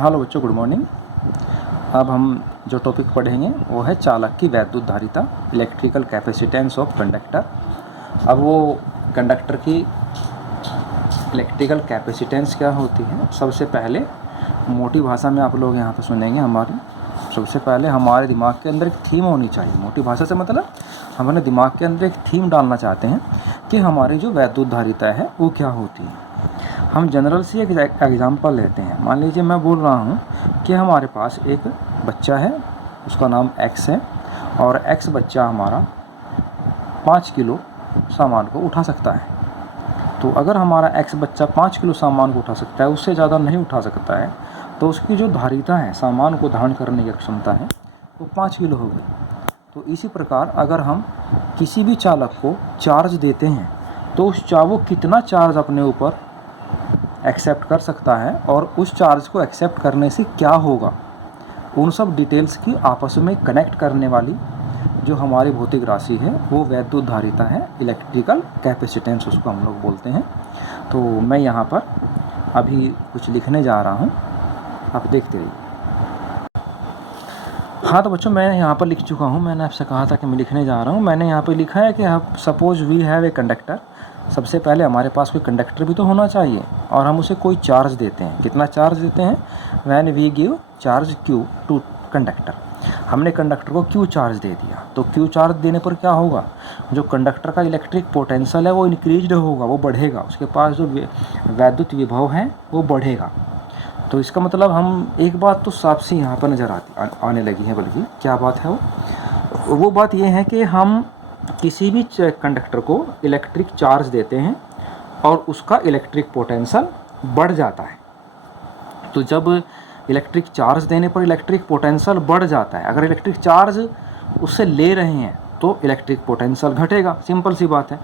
Hello बच्चों, good morning. अब हम जो टॉपिक पढ़ेंगे वो है चालक की वैद्युत धारिता, इलेक्ट्रिकल कैपेसिटेंस ऑफ कंडक्टर। अब वो कंडक्टर की इलेक्ट्रिकल कैपेसिटेंस क्या होती है, सबसे पहले मोटी भाषा में आप लोग यहाँ पर सुनेंगे। सबसे पहले हमारे दिमाग के अंदर एक थीम होनी चाहिए। मोटी भाषा से मतलब हम अपने दिमाग के अंदर एक थीम डालना चाहते हैं कि हमारी जो वैद्युत धारिता है वो क्या होती है। हम जनरल से एक एग्जांपल लेते हैं। मान लीजिए मैं बोल रहा हूँ कि हमारे पास एक बच्चा है, उसका नाम एक्स है, और एक्स बच्चा हमारा 5 किलो सामान को उठा सकता है। तो अगर हमारा एक्स बच्चा 5 किलो सामान को उठा सकता है, उससे ज़्यादा नहीं उठा सकता है, तो उसकी जो धारिता है, सामान को धारण करने की क्षमता है, वो 5 किलो हो गई। तो इसी प्रकार अगर हम किसी भी चालक को चार्ज देते हैं तो वो कितना चार्ज अपने ऊपर एक्सेप्ट कर सकता है और उस चार्ज को एक्सेप्ट करने से क्या होगा, उन सब डिटेल्स की आपस में कनेक्ट करने वाली जो हमारी भौतिक राशि है वो वैद्युत धारिता है, इलेक्ट्रिकल कैपेसिटेंस उसको हम लोग बोलते हैं। तो मैं यहाँ पर अभी कुछ लिखने जा रहा हूँ, आप देखते रहिए। हाँ तो बच्चों, मैं यहाँ पर लिख चुका हूँ। मैंने आपसे कहा था कि मैं लिखने जा रहा हूँ। मैंने यहाँ पर लिखा है कि आप suppose we have a conductor. सबसे पहले हमारे पास कोई कंडक्टर भी तो होना चाहिए और हम उसे कोई चार्ज देते हैं। कितना चार्ज देते हैं? When we give charge Q to conductor. हमने कंडक्टर को क्यू चार्ज दे दिया, तो क्यू चार्ज देने पर क्या होगा, जो कंडक्टर का इलेक्ट्रिक पोटेंशियल है वो इंक्रीज्ड होगा, वो बढ़ेगा। उसके पास जो वैद्युत विभव है वो बढ़ेगा। तो इसका मतलब हम एक बात तो साफ सी यहाँ पर नज़र आने लगी है। बल्कि क्या बात है वो बात ये है कि हम किसी भी कंडक्टर को इलेक्ट्रिक चार्ज देते हैं और उसका इलेक्ट्रिक पोटेंशियल बढ़ जाता है। तो जब इलेक्ट्रिक चार्ज देने पर इलेक्ट्रिक पोटेंशियल बढ़ जाता है, अगर इलेक्ट्रिक चार्ज उससे ले रहे हैं तो इलेक्ट्रिक पोटेंशियल घटेगा। सिंपल सी बात है।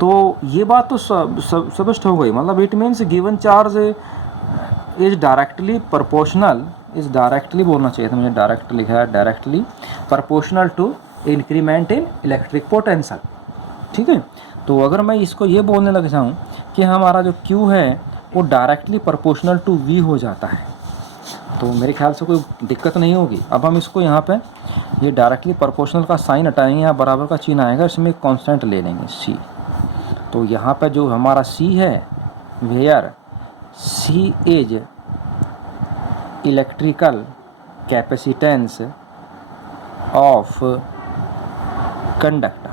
तो ये बात तो स्पष्ट हो गई। मतलब it means given charge is directly proportional, is directly बोलना चाहिए था, मुझे डायरेक्ट लिखा है, directly proportional to increment in electric potential. ठीक है। तो अगर मैं इसको ये बोलने लग जाऊँ कि हमारा जो Q है वो डायरेक्टली प्रोपोर्शनल टू V हो जाता है, तो मेरे ख्याल से कोई दिक्कत नहीं होगी। अब हम इसको यहाँ पे ये डायरेक्टली प्रोपोर्शनल का साइन हटाएंगे, यहाँ बराबर का चिन्ह आएगा, इसमें एक कांस्टेंट ले लेंगे C। तो यहाँ पे जो हमारा C है, where C is electrical capacitance of conductor.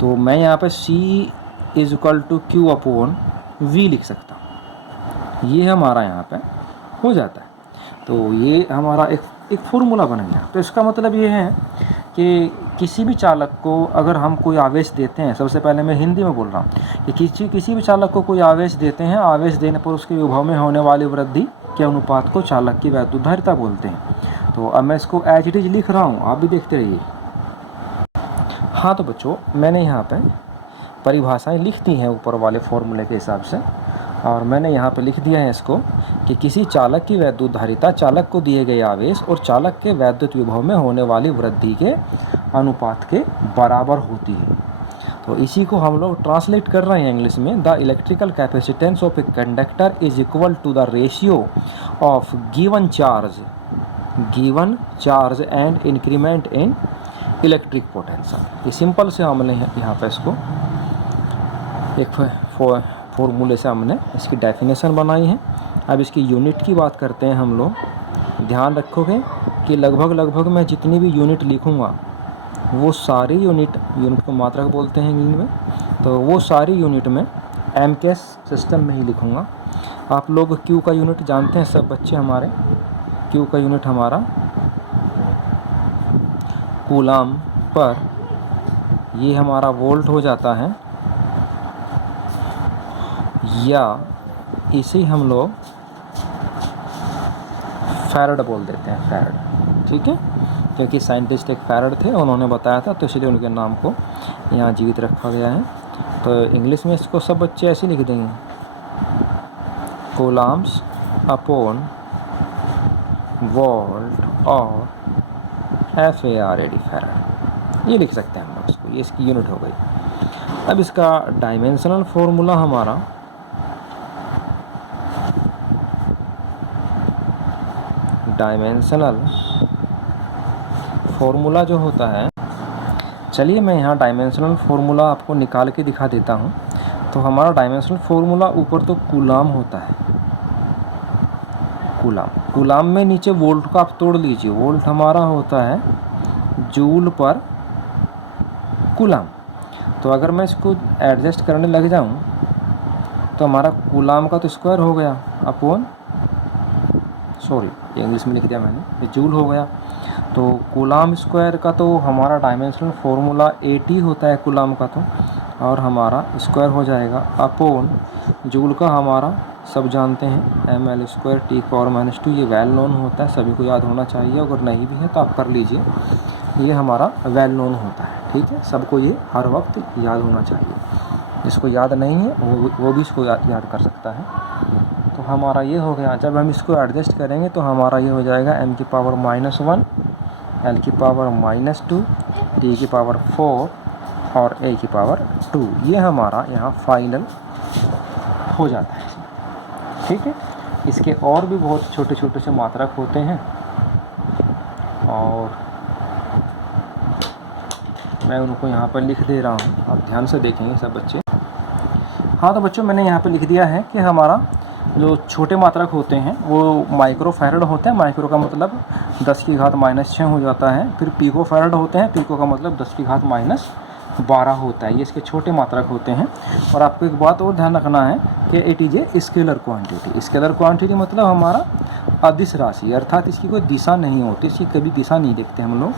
तो मैं यहाँ पे C is equal to Q upon V लिख सकता हूँ। ये हमारा यहाँ पे हो जाता है। तो ये हमारा एक फॉर्मूला बन गया। तो इसका मतलब ये है कि किसी भी चालक को अगर हम कोई आवेश देते हैं, सबसे पहले मैं हिंदी में बोल रहा हूँ कि किसी भी चालक को कोई आवेश देते हैं, आवेश देने पर उसके विभव में होने वाली वृद्धि के अनुपात को चालक की वैद्युत धारिता बोलते हैं। तो अब मैं इसको एज इट इज लिख रहा हूँ, आप भी देखते रहिए। हाँ तो बच्चों, मैंने यहाँ पे परिभाषाएं लिख दी हैं ऊपर वाले फॉर्मूले के हिसाब से, और मैंने यहाँ पे लिख दिया है इसको कि किसी चालक की वैद्युत धारिता चालक को दिए गए आवेश और चालक के वैद्युत विभव में होने वाली वृद्धि के अनुपात के बराबर होती है। तो इसी को हम लोग ट्रांसलेट कर रहे हैं इंग्लिश में। The electrical capacitance of a conductor is equal to the ratio of given charge and increment in electric potential. ये सिंपल से हमने यहाँ पे इसको एक फॉर्मूले से हमने इसकी डेफिनेशन बनाई है। अब इसकी यूनिट की बात करते हैं हम लोग। ध्यान रखोगे कि लगभग मैं जितनी भी यूनिट लिखूँगा वो सारी यूनिट को मात्रक बोलते हैं इंग्लिश में, तो वो सारी यूनिट में एमकेएस सिस्टम में ही लिखूँगा। आप लोग क्यू का यूनिट जानते हैं सब बच्चे हमारे। क्यू का यूनिट हमारा कूलाम पर, ये हमारा वोल्ट हो जाता है, या इसे हम लोग फैराड बोल देते हैं, फैराड। ठीक है, क्योंकि साइंटिस्ट एक फैराड थे, उन्होंने बताया था, तो इसलिए उनके नाम को यहाँ जीवित रखा गया है। तो इंग्लिश में इसको सब बच्चे ऐसे लिख देंगे, कूलाम्स अपॉन वोल्ट और FARAD, फैराड, ये लिख सकते हैं हम लोग इसको। ये इसकी यूनिट हो गई। अब इसका डायमेंशनल फॉर्मूला हमारा डायमेंशनल फॉर्मूला जो होता है, चलिए मैं यहाँ डायमेंशनल फॉर्मूला आपको निकाल के दिखा देता हूँ। तो हमारा डायमेंशनल फॉर्मूला ऊपर तो कूलाम होता है, कूलाम में नीचे वोल्ट का आप तोड़ लीजिए, वोल्ट हमारा होता है जूल पर कूलाम। तो अगर मैं इसको एडजस्ट करने लग जाऊँ तो हमारा कूलाम का तो स्क्वायर हो गया अपॉन, सॉरी ये इंग्लिश में लिख दिया मैंने, ये जूल हो गया। तो कूलाम स्क्वायर का तो हमारा डायमेंशनल फार्मूला 80 होता है कूलाम का, तो और हमारा स्क्वायर हो जाएगा अपॉन जूल का हमारा सब जानते हैं ml² T⁻²। ये वेल नोन होता है, सभी को याद होना चाहिए, अगर नहीं भी है तो आप कर लीजिए, ये हमारा वेल नोन होता है, ठीक है। सबको ये हर वक्त याद होना चाहिए, जिसको याद नहीं है वो भी इसको याद कर सकता है। तो हमारा ये हो गया। जब हम इसको एडजस्ट करेंगे तो हमारा ये हो जाएगा m⁻⁻1 l⁻⁻2 t⁻4 और a⁻2। ये हमारा यहाँ फाइनल हो जाता है, ठीक है। इसके और भी बहुत छोटे छोटे से मात्रक होते हैं और मैं उनको यहाँ पर लिख दे रहा हूँ, आप ध्यान से देखेंगे सब बच्चे। हाँ तो बच्चों मैंने यहाँ पे लिख दिया है कि हमारा जो छोटे मात्रक होते हैं वो माइक्रोफैरड होते हैं। माइक्रो का मतलब 10⁻⁻6 हो जाता है। फिर पिकोफैरड होते हैं, पिको का मतलब 10⁻12 होता है। ये इसके छोटे मात्रक होते हैं। और आपको एक बात और ध्यान रखना है कि it is a scalar quantity. Scalar quantity मतलब हमारा अदिश राशि, अर्थात इसकी कोई दिशा नहीं होती, इसकी कभी दिशा नहीं देखते हम लोग।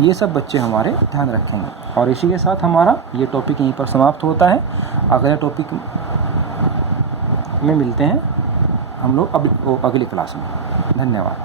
ये सब बच्चे हमारे ध्यान रखेंगे। और इसी के साथ हमारा ये टॉपिक यहीं पर समाप्त होता है। अगले टॉपिक में मिलते हैं हम लोग अगली क्लास में। धन्यवाद।